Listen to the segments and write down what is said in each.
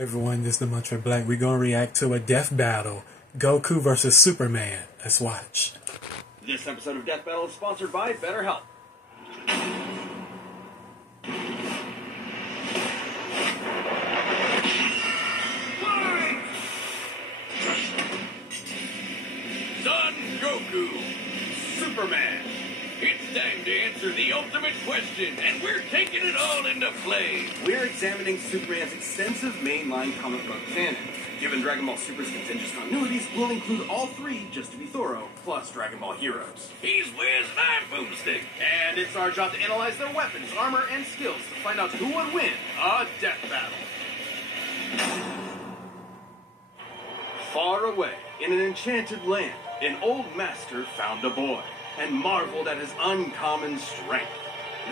Everyone, this is the Mantra Black. We're gonna react to a death battle. Goku versus Superman. Let's watch. This episode of Death Battle is sponsored by BetterHelp. Son Goku, Superman. It's time to answer the ultimate question, and we're taking it all into play. We're examining Superman's extensive mainline comic book canon. Given Dragon Ball Super's contentious continuities, we'll include all three just to be thorough, plus Dragon Ball Heroes. He's with my boomstick. And it's our job to analyze their weapons, armor, and skills to find out who would win a death battle. Far away, in an enchanted land, an old master found a boy and marveled at his uncommon strength.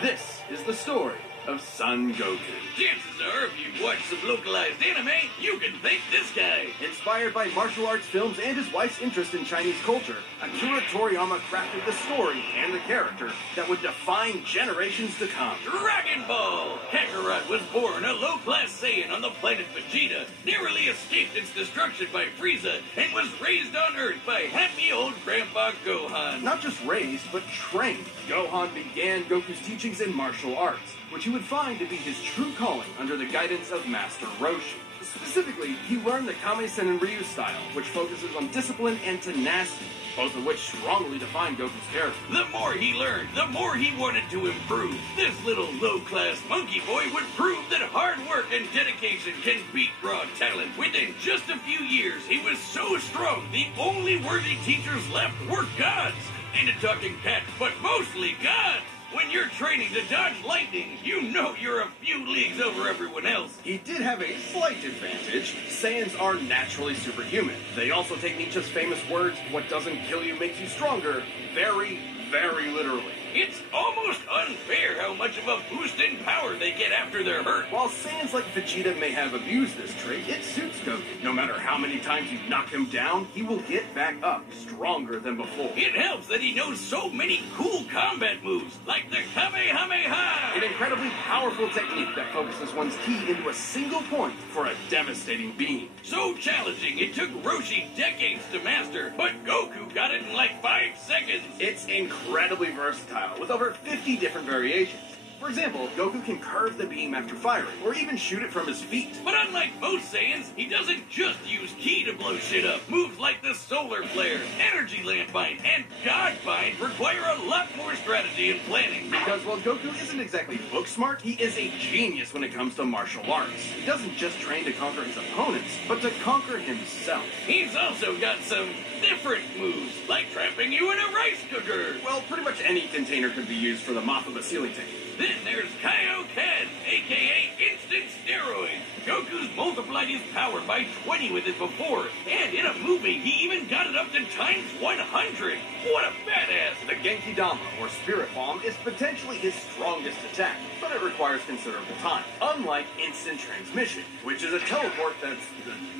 This is the story of Son Goku. Chances are, if you've watched some localized anime, you can thank this guy. Inspired by martial arts films and his wife's interest in Chinese culture, Akira Toriyama crafted the story and the character that would define generations to come. Dragon Ball! Kakarot was born a low-class Saiyan on the planet Vegeta, narrowly escaped its destruction by Frieza, and was raised on Earth by happy old Grandpa Gohan. Not just raised, but trained. Gohan began Goku's teachings in martial arts, which he would find to be his true calling under the guidance of Master Roshi. Specifically, he learned the Kame-sen and Ryu style, which focuses on discipline and tenacity, both of which strongly define Goku's character. The more he learned, the more he wanted to improve. This little low-class monkey boy would prove that hard work and dedication can beat raw talent. Within just a few years, he was so strong, the only worthy teachers left were gods. And a talking cat, but mostly gods. When you're training to dodge lightning, you know you're a few leagues over everyone else. He did have a slight advantage. Saiyans are naturally superhuman. They also take Nietzsche's famous words, "What doesn't kill you makes you stronger," very, very literally. It's almost unfair how much of a boost in power they get after they're hurt. While Saiyans like Vegeta may have abused this trait, it suits Goku. No matter how many times you knock him down, he will get back up, stronger than before. It helps that he knows so many cool combat moves, like the Kamehameha! An incredibly powerful technique that focuses one's ki into a single point for a devastating beam. So challenging, it took Roshi decades to master, but Goku got it in like 5 seconds. It's incredibly versatile, with over 50 different variations. For example, Goku can curve the beam after firing, or even shoot it from his feet. But unlike most Saiyans, he doesn't just use ki to blow shit up. Moves like the Solar Flare, Energy Landmine, and God Bind require a lot more strategy and planning. Because while Goku isn't exactly book smart, he is a genius when it comes to martial arts. He doesn't just train to conquer his opponents, but to conquer himself. He's also got some different moves, like trapping you in a rice cooker. Well, pretty much any container could be used for the mop of a ceiling tank. Then there's Kaioken, a.k.a. Instant Steroids. Goku's multiplied his power by 20 with it before, and in a movie, he even got it up to times 100. What a badass! The Genki Dama, or Spirit Bomb, is potentially his strongest attack, but it requires considerable time. Unlike Instant Transmission, which is a teleport that's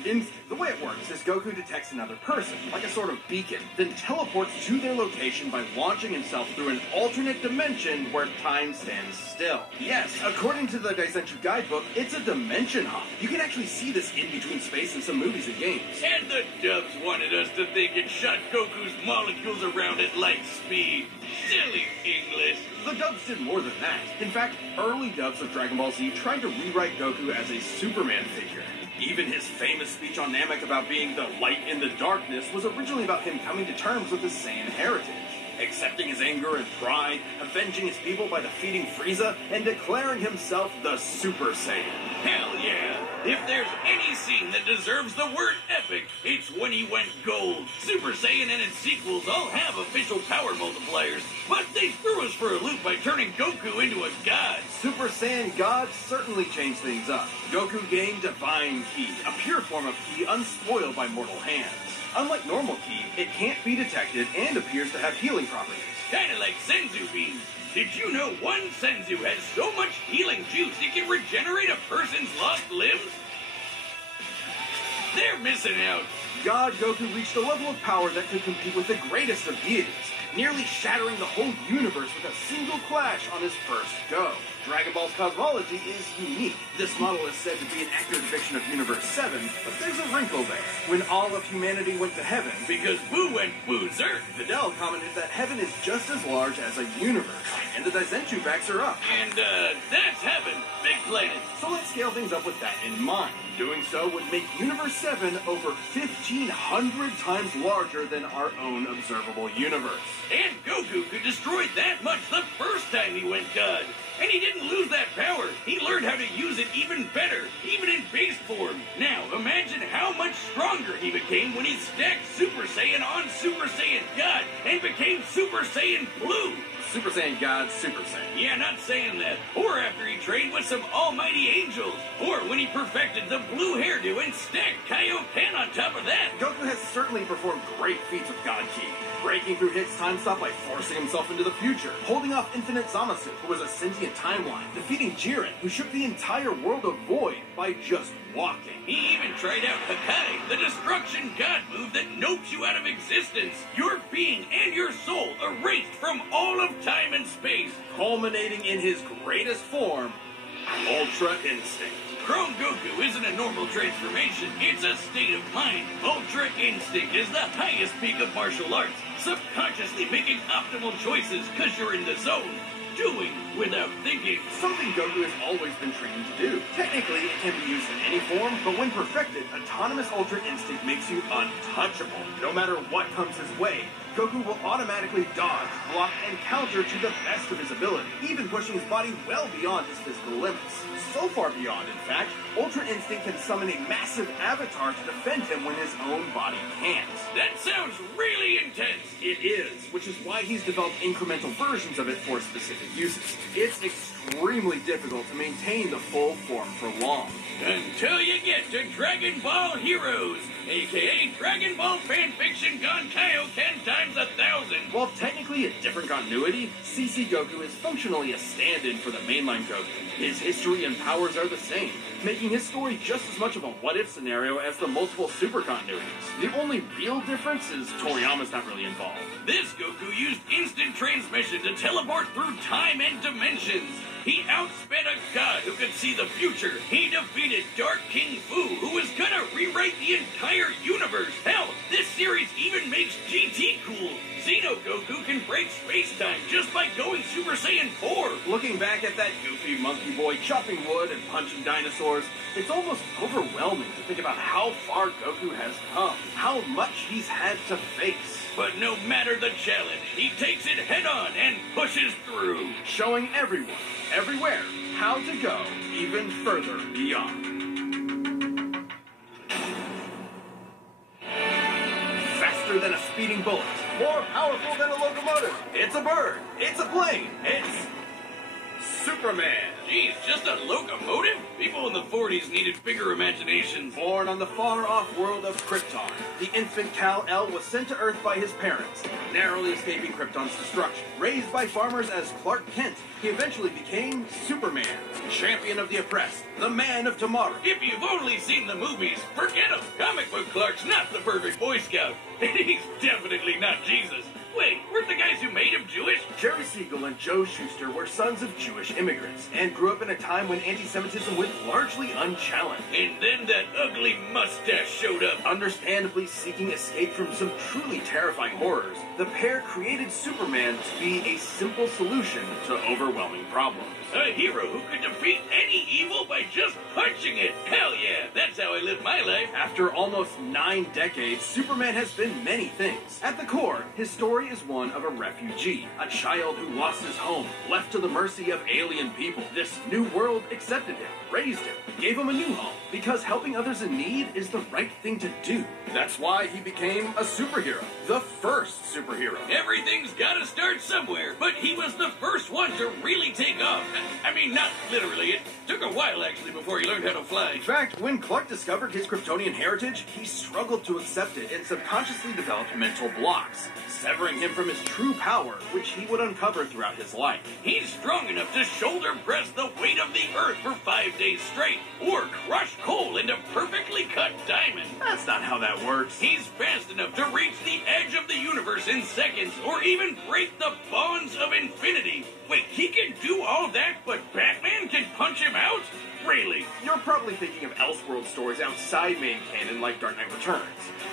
instant. The way it works is Goku detects another person, like a sort of beacon, then teleports to their location by launching himself through an alternate dimension where time stands still. Yes, according to the Daisenshuu guidebook, it's a dimension hop. You can actually see this in between space in some movies and games. And the dubs wanted us to think it shot Goku's molecules around at light speed. Silly English. The dubs did more than that. In fact, early dubs of Dragon Ball Z tried to rewrite Goku as a Superman figure. Even his famous speech on Namek about being the light in the darkness was originally about him coming to terms with his Saiyan heritage, accepting his anger and pride, avenging his people by defeating Frieza, and declaring himself the Super Saiyan. Hell yeah! If there's any scene that deserves the word epic, it's when he went gold. Super Saiyan and its sequels all have official power multipliers, but they threw us for a loop by turning Goku into a god. Super Saiyan God certainly changed things up. Goku gained Divine Ki, a pure form of ki unspoiled by mortal hands. Unlike normal ki, it can't be detected and appears to have healing properties. Kinda like Senzu beans. Did you know one Senzu has so much healing juice it can regenerate a person's lost limbs? They're missing out. God Goku reached a level of power that could compete with the greatest of deities, nearly shattering the whole universe with a single clash on his first go. Dragon Ball's cosmology is unique. This model is said to be an accurate depiction of universe 7, but there's a wrinkle there. When all of humanity went to heaven, Because Boo went Boozer. Fidel commented that heaven is just as large as a universe, and the Daizenshuu backs her up. And, that's heaven. Big planet. So let's scale things up with that in mind. Doing so would make Universe 7 over 1,500 times larger than our own observable universe. And Goku could destroy that much the first time he went God. And he didn't lose that power. He learned how to use it even better, even in base form. Now, imagine how much stronger he became when he stacked Super Saiyan on Super Saiyan God and became Super Saiyan Blue. Super Saiyan God, Super Saiyan. Yeah, not saying that. Or after he trained with some almighty angels. Or when he perfected the blue hairdo and stacked Kaioken on top of that. Goku has certainly performed great feats with God Ki, breaking through Hicks' time stop by forcing himself into the future, holding off Infinite Zamasu, who was a sentient timeline, defeating Jiren, who shook the entire world of Void by just walking. He even tried out Hakai, the destruction god move that nopes you out of existence. Your being and your soul erased from all of time and space. Culminating in his greatest form, Ultra Instinct. Chrome Goku isn't a normal transformation, it's a state of mind. Ultra Instinct is the highest peak of martial arts, subconsciously making optimal choices because you're in the zone. Doing without thinking. Something Goku has always been trained to do. Technically, it can be used in any form, but when perfected, Autonomous Ultra Instinct makes you untouchable. No matter what comes his way, Goku will automatically dodge, block, and counter to the best of his ability, even pushing his body well beyond his physical limits. So far beyond, in fact, Ultra Instinct can summon a massive avatar to defend him when his own body can't. That sounds really intense. It is, which is why he's developed incremental versions of it for specific uses. It's extremely difficult to maintain the full form for long. Until you get to Dragon Ball Heroes, aka Dragon Ball fanfiction gone Kaioken times 1,000. While technically a different continuity, CC Goku is functionally a stand-in for the mainline Goku. His history and powers are the same, making his story just as much of a what-if scenario as the multiple super continuities. The only real difference is Toriyama's not really involved. This Goku used instant transmission to teleport through time and dimensions. He outsped a god who could see the future. He defeated Dark King Fu, who was gonna rewrite the entire universe. Hell, this series even makes GT cool. Xeno Goku can break space-time just by going Super Saiyan 4. Looking back at that goofy monkey boy chopping wood and punching dinosaurs, it's almost overwhelming to think about how far Goku has come, how much he's had to face. But no matter the challenge, he takes it head-on and pushes through. Showing everyone, everywhere, how to go even further beyond. Faster than a speeding bullet, more powerful than a locomotive. It's a bird, it's a plane, it's Superman. Geez, just a locomotive? People in the 40s needed bigger imaginations. Born on the far-off world of Krypton, the infant Kal-El was sent to Earth by his parents, narrowly escaping Krypton's destruction. Raised by farmers as Clark Kent, he eventually became Superman, champion of the oppressed, the man of tomorrow. If you've only seen the movies, forget him. Comic book Clark's not the perfect Boy Scout. And he's definitely not Jesus. Wait, weren't the guys who made him Jewish? Jerry Siegel and Joe Shuster were sons of Jewish immigrants and grew up in a time when anti-Semitism went largely unchallenged. And then that ugly mustache showed up. Understandably seeking escape from some truly terrifying horrors, the pair created Superman to be a simple solution to overwhelming problems. A hero who could defeat any evil by just punching it. Hell yeah, that's how I live my life. After almost 9 decades, Superman has been many things. At the core, his story is one of a refugee, a child who lost his home, left to the mercy of alien people. This new world accepted him, raised him, gave him a new home, because helping others in need is the right thing to do. That's why he became a superhero, the first superhero. Everything's gotta start somewhere, but he was the first one to really take off. I mean, not literally. It took a while, actually, before he learned how to fly. In fact, when Clark discovered his Kryptonian heritage, he struggled to accept it and subconsciously developed mental blocks, severing him from his true power, which he would uncover throughout his life. He's strong enough to shoulder press the weight of the Earth for 5 days straight, or crush coal into perfectly cut diamond. That's not how that works. He's fast enough to reach the edge of the universe in seconds, or even break the bonds of infinity. Wait, he can do all that, but Batman can punch him out? Really? You're probably thinking of Elseworld stories outside main canon like Dark Knight Returns.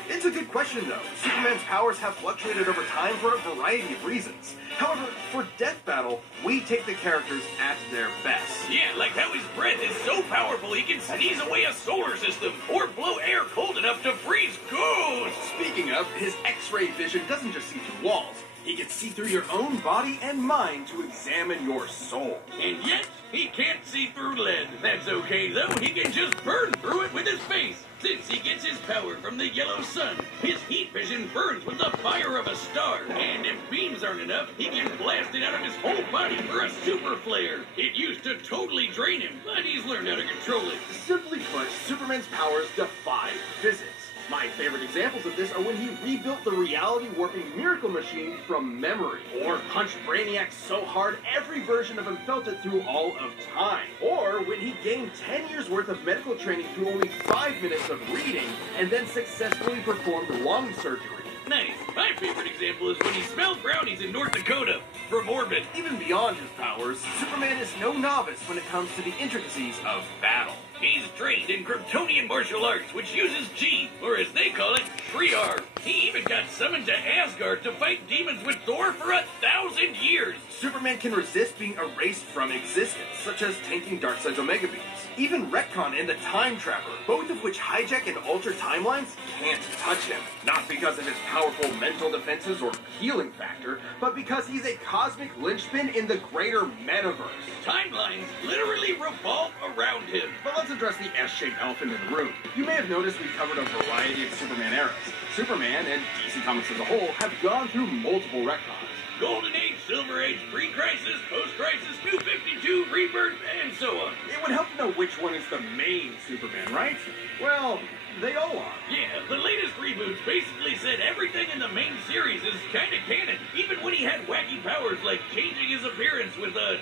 It's a good question though. Superman's powers have fluctuated over time for a variety of reasons. However, for Death Battle, we take the characters at their best. Yeah, like how his breath is so powerful he can sneeze away a solar system or blow air cold enough to freeze ghosts. Speaking of, his X-ray vision doesn't just see through walls. He can see through your own body and mind to examine your soul. And yet, he can't see through lead. That's okay, though. He can just burn through it with his face. Since he gets his power from the yellow sun, his heat vision burns with the fire of a star. And if beams aren't enough, he can blast it out of his whole body for a super flare. It used to totally drain him, but he's learned how to control it. Simply put, Superman's powers defy physics. My favorite examples of this are when he rebuilt the reality-warping Miracle Machine from memory, or punched Brainiac so hard every version of him felt it through all of time, or when he gained 10 years worth of medical training through only 5 minutes of reading, and then successfully performed lung surgery. Nice. My favorite example is when he smelled brownies in North Dakota from orbit. Even beyond his powers, Superman is no novice when it comes to the intricacies of battle. He's trained in Kryptonian martial arts, which uses G, or as they call it, Triar. He even got summoned to Asgard to fight demons with Thor for 1,000 years. Superman can resist being erased from existence, such as tanking Darkseid's Omega Beams. Even Retcon and the Time Trapper, both of which hijack and alter timelines, can't touch him. Not because of his powerful mental defenses or healing factor, but because he's a cosmic linchpin in the greater metaverse. Timelines literally revolve around him. But let's address the S-shaped elephant in the room. You may have noticed we've covered a variety of Superman eras. Superman, and DC Comics as a whole, have gone through multiple retcons. Golden Age, Silver Age, Pre-Crisis, Post-Crisis, New 52, Rebirth, and so on. It would help to know which one is the main Superman, right? Well, they all are. Yeah, the latest reboots basically said everything in the main series is kinda canon, even when he had wacky powers like changing his appearance with a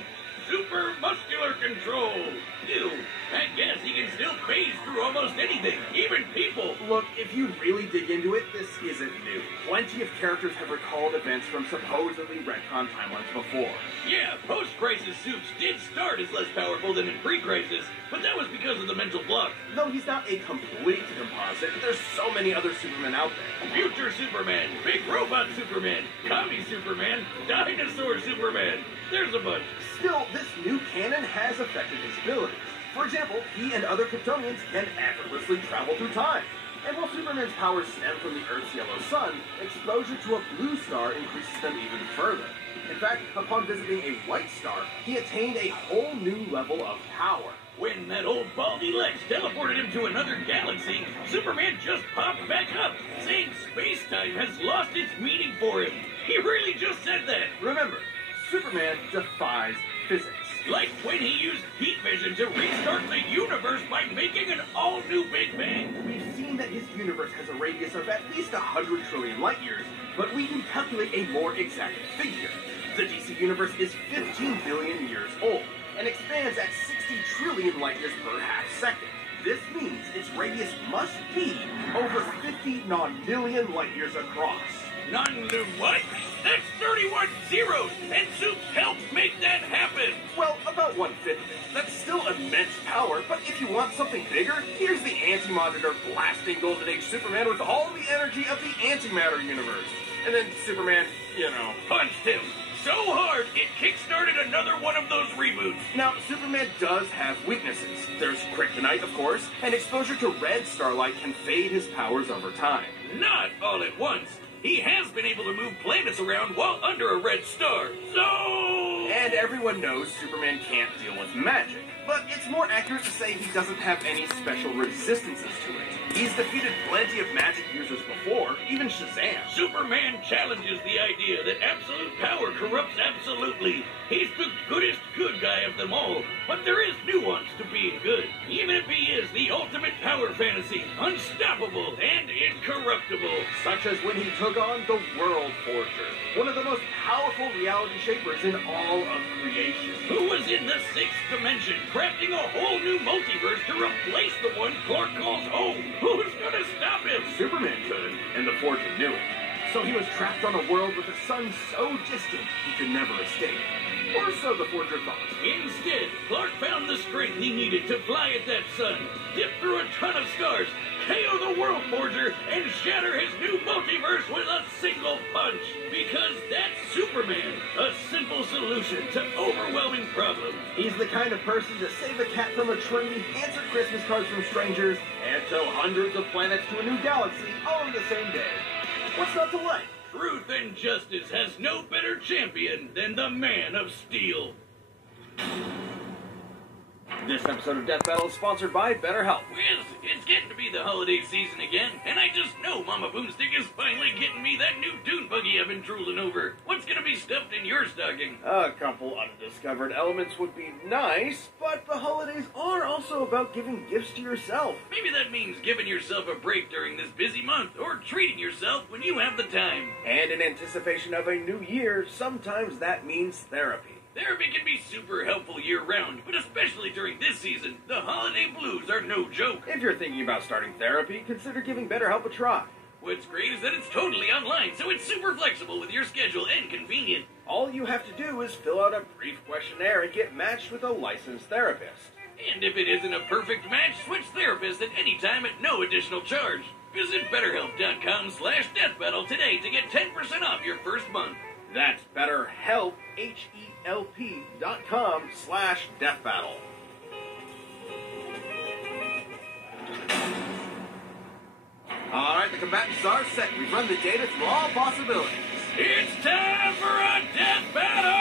super muscular control. Ew, I guess he can still phase through almost anything, even people. Look, if you really dig into it, this isn't new. Plenty of characters have recalled events from supposedly retcon timelines before. Yeah, post-crisis suits did start as less powerful than in pre-crisis, but that was because of the mental block. Though he's not a complete composite, there's so many other Supermen out there. Future Superman, Big Robot Superman, Commie Superman, Dinosaur Superman. There's a bunch. Still, this new canon has affected his abilities. For example, he and other Kryptonians can effortlessly travel through time. And while Superman's powers stem from the Earth's yellow sun, exposure to a blue star increases them even further. In fact, upon visiting a white star, he attained a whole new level of power. When that old baldy Lex teleported him to another galaxy, Superman just popped back up, saying space-time has lost its meaning for him. He really just said that. Remember, Superman defies physics. Like when he used heat vision to restart the universe by making an all-new Big Bang. We've seen that his universe has a radius of at least 100 trillion light years, but we can calculate a more exact figure. The DC universe is 15 billion years old, and expands at 60 trillion light years per half second. This means its radius must be over 50 non-million light years across. What? That's 31 zeros, and Soup helped make that happen. Well, about 1/5 of it. That's still immense power, but if you want something bigger, here's the Anti-Monitor blasting Golden Age Superman with all the energy of the antimatter universe. And then Superman, Punched him so hard it kickstarted another one of those reboots. Now, Superman does have weaknesses. There's kryptonite, of course, and exposure to red starlight can fade his powers over time. Not all at once. He has been able to move planets around while under a red star. So... And everyone knows Superman can't deal with magic. But it's more accurate to say he doesn't have any special resistances to it. He's defeated plenty of magic users before, even Shazam. Superman challenges the idea that absolute power corrupts absolutely. He's the goodest good guy of them all, but there is nuance to being good. Even if he is the ultimate power fantasy, unstoppable and incorruptible. Such as when he took on the World Forger, one of the most powerful reality shapers in all of creation. Who was in the sixth dimension, crafting a whole new multiverse to replace the one Clark calls home. Who's gonna stop him? Superman could, and the Forger knew it. So he was trapped on a world with a sun so distant he could never escape. Or so the Forger thought. Instead, Clark found the strength he needed to fly at that sun, dip through a ton of stars, KO the World Forger, and shatter his new multiverse with a single punch. Because that's Superman, a simple solution to overwhelming problems. He's the kind of person to save a cat from a tree, answer Christmas cards from strangers, and tow hundreds of planets to a new galaxy all on the same day. What's not to like? Truth and justice has no better champion than the Man of Steel. This episode of Death Battle is sponsored by BetterHelp. Wiz, it's getting to be the holiday season again, and I just know Mama Boomstick is finally getting me that new dune buggy I've been drooling over. What's gonna be stuffed in your stocking? A couple undiscovered elements would be nice, but the holidays are also about giving gifts to yourself. Maybe that means giving yourself a break during this busy month, or treating yourself when you have the time. And in anticipation of a new year, sometimes that means therapy. Therapy can be super helpful year-round, but especially during this season, the holiday blues are no joke. If you're thinking about starting therapy, consider giving BetterHelp a try. What's great is that it's totally online, so it's super flexible with your schedule and convenient. All you have to do is fill out a brief questionnaire and get matched with a licensed therapist. And if it isn't a perfect match, switch therapists at any time at no additional charge. Visit BetterHelp.com/DeathBattle today to get 10% off your first month. That's BetterHelp, HELP.com/deathbattle. All right, the combatants are set. We've run the data through all possibilities. It's time for a death battle!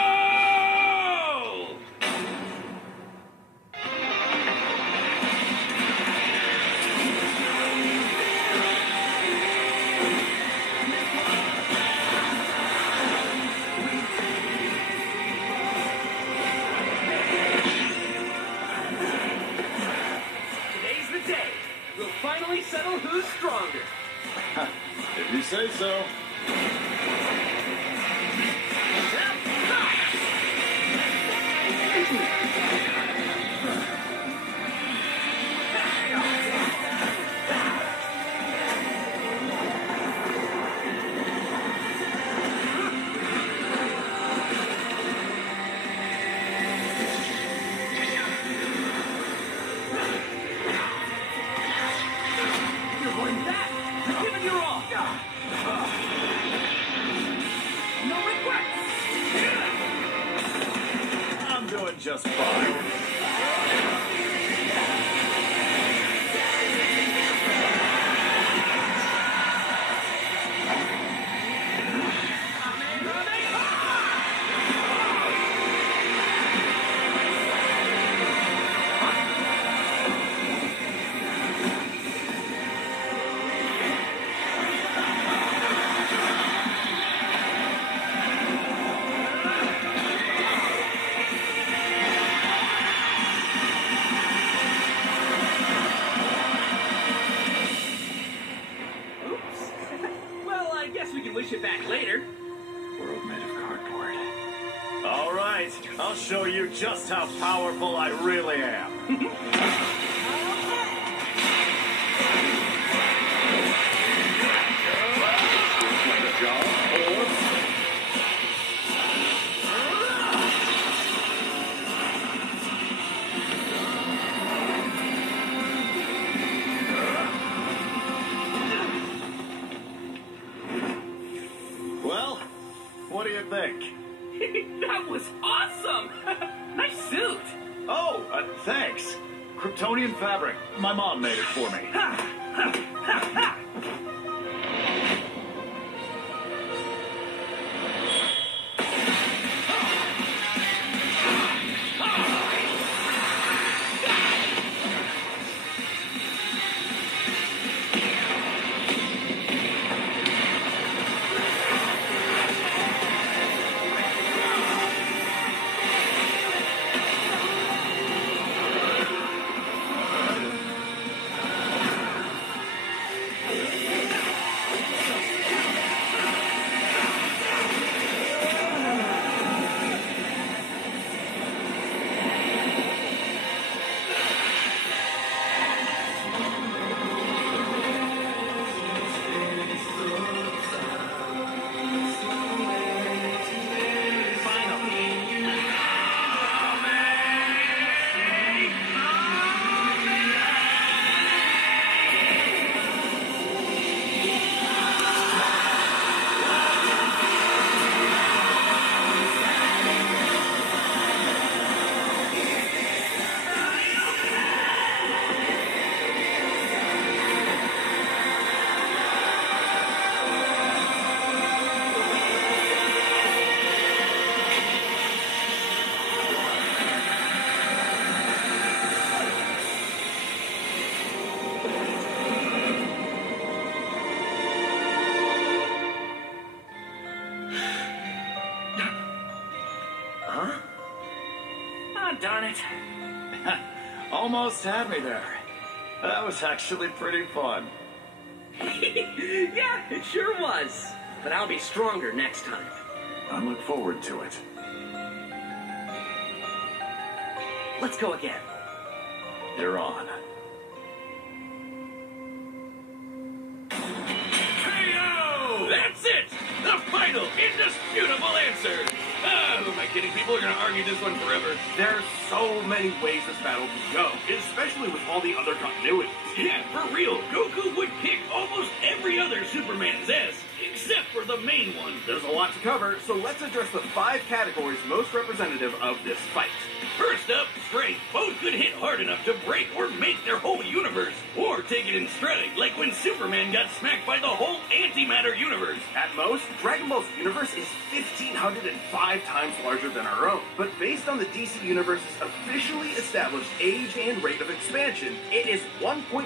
Today's the day. We'll finally settle who's stronger. If you say so. You're going back. You're giving your all. No regrets. I'm doing just fine. Oops. Well, I guess we can wish it back later. World made of cardboard. All right, I'll show you just how powerful I really am. Well, what do you think? That was awesome. Nice suit. Oh, thanks. Kryptonian fabric. My mom made it for me. it? Almost had me there. That was actually pretty fun. Yeah, it sure was. But I'll be stronger next time. I look forward to it. Let's go again. You're on. KO! That's it! The final, indisputable answer! Who am I kidding? People are gonna argue this one forever. There's so many ways this battle can go, especially with all the other continuities. Yeah, for real, Goku would kick almost every other Superman's ass, except for the main one. There's a lot to cover, so let's address the 5 categories most representative of this fight. First up, strength. Both could hit hard enough to break or make their whole universe, or take it in stride, like when Superman got smacked by the whole antimatter universe. At most, Dragon Ball's universe is 1,505 times larger than our own. But based on the DC Universe's officially established age and rate of expansion, it is 1.6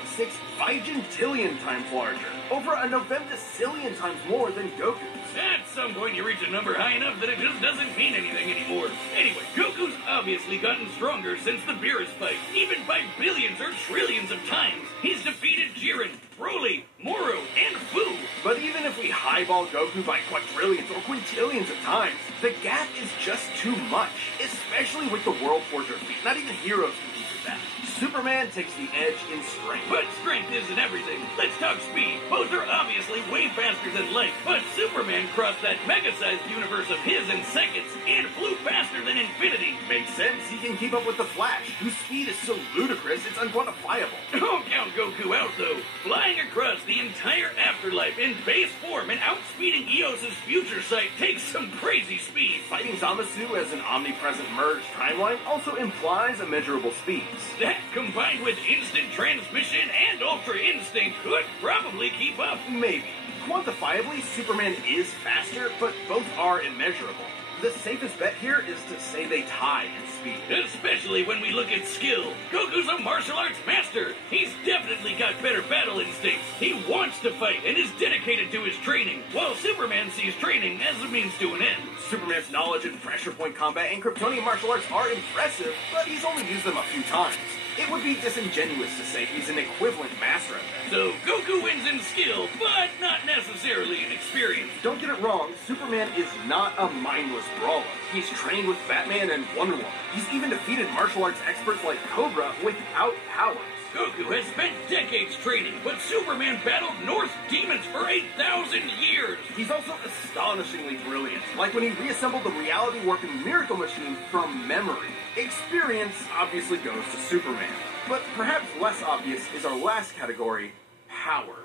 bigentillion times larger, over a novemdecillion times more than Goku's. At some point you reach a number high enough that it just doesn't mean anything anymore. Anyway, Goku's obviously gotten stronger since the Beerus fight, even by billions or trillions of times. He's defeated Jiren, Broly, Moro, and Boo. But even if we highball Goku by quadrillions or quintillions of times, the gap is just too much, especially with the World Forger feat. Not even heroes can beat that. Superman takes the edge in strength. But strength isn't everything. Let's talk speed. Both are obviously way faster than light, but Superman crossed that mega-sized universe of his in seconds and flew faster than infinity. Makes sense, he can keep up with the Flash, whose speed is so ludicrous it's unquantifiable. Don't count Goku out, though. Flying across the entire afterlife in base form and outspeeding Eos's future sight takes some crazy speed. Fighting Zamasu as an omnipresent merged timeline also implies immeasurable speeds. That, combined with instant transmission and ultra instinct, could probably keep up. Maybe. Quantifiably, Superman is faster, but both are immeasurable. The safest bet here is to say they tie in speed. Especially when we look at skill. Goku's a martial arts master. He's definitely got better battle instincts. He wants to fight and is dedicated to his training, while Superman sees training as a means to an end. Superman's knowledge in pressure point combat and Kryptonian martial arts are impressive, but he's only used them a few times. It would be disingenuous to say he's an equivalent master of them. So Goku wins in skill, but not necessarily in experience. Don't get it wrong, Superman is not a mindless brawler. He's trained with Batman and Wonder Woman. He's even defeated martial arts experts like Cobra without powers. Goku has spent decades training, but Superman battled Norse demons for 1,000 years. He's also astonishingly brilliant, like when he reassembled the reality-warping Miracle Machine from memory. Experience obviously goes to Superman, but perhaps less obvious is our last category, powers.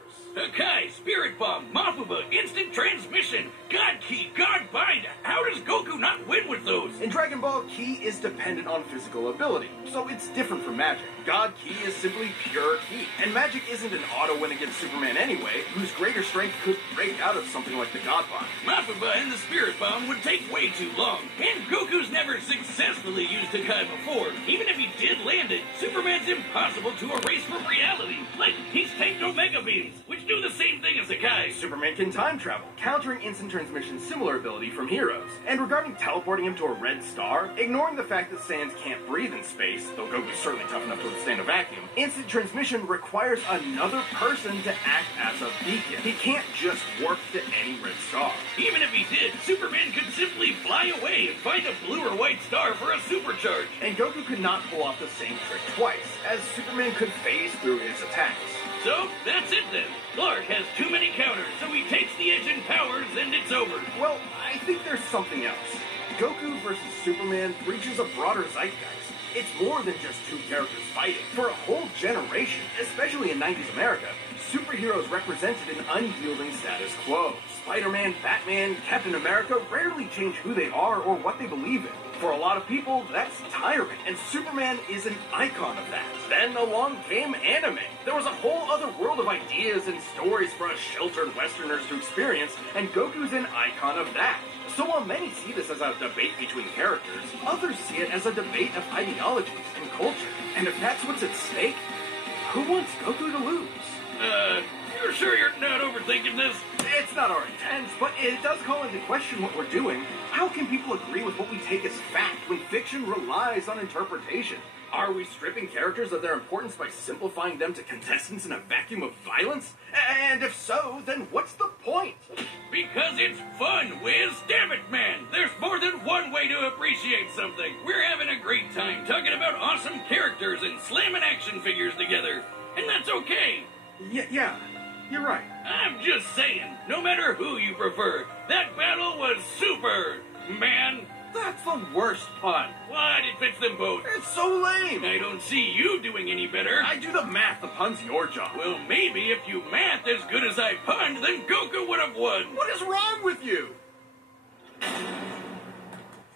Kai, Spirit Bomb, Mafuba, Instant Transmission, God Ki, God Bind. How does Goku not win with those? In Dragon Ball, Ki is dependent on physical ability, so it's different from magic. God Ki is simply pure Ki, and magic isn't an auto win against Superman anyway, whose greater strength could break out of something like the God Bind. Mafuba and the Spirit Bomb would take way too long, and Goku's never successfully used a Kai before. Even if he did land it, Superman's impossible to erase from reality. Like, he's tanked Omega Beams, which do the same thing as the Kai. Superman can time travel, countering Instant Transmission's similar ability from Heroes. And regarding teleporting him to a red star, ignoring the fact that Saiyans can't breathe in space, though Goku's certainly tough enough to withstand a vacuum, Instant Transmission requires another person to act as a beacon. He can't just warp to any red star. Even if he did, Superman could simply fly away and find a blue or white star for a supercharge. And Goku could not pull off the same trick twice, as Superman could phase through his attacks. So, that's it then. Clark has too many counters, so he takes the edge in powers and it's over. Well, I think there's something else. Goku versus Superman breaches a broader zeitgeist. It's more than just two characters fighting. For a whole generation, especially in 90s America, superheroes represented an unyielding status quo. Spider-Man, Batman, Captain America rarely change who they are or what they believe in. For a lot of people, that's tiring, and Superman is an icon of that. Then along came anime. There was a whole other world of ideas and stories for us sheltered Westerners to experience, and Goku's an icon of that. So while many see this as a debate between characters, others see it as a debate of ideologies and culture. And if that's what's at stake, who wants Goku to lose? You're sure you're not overthinking this? It's That's not our intent, but it does call into question what we're doing. How can people agree with what we take as fact when fiction relies on interpretation? Are we stripping characters of their importance by simplifying them to contestants in a vacuum of violence? And if so, then what's the point? Because it's fun, Wiz. Damn it, man. There's more than one way to appreciate something. We're having a great time talking about awesome characters and slamming action figures together. And that's okay. Yeah, you're right. I'm just saying, no matter who you prefer, that battle was super, man. That's the worst pun. What? It fits them both. It's so lame. I don't see you doing any better. I do the math. The pun's your job. Well, maybe if you math as good as I punned, then Goku would have won. What is wrong with you?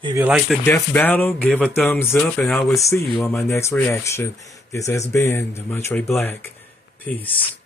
If you like the death battle, give a thumbs up, and I will see you on my next reaction. This has been the Montre Black. Peace.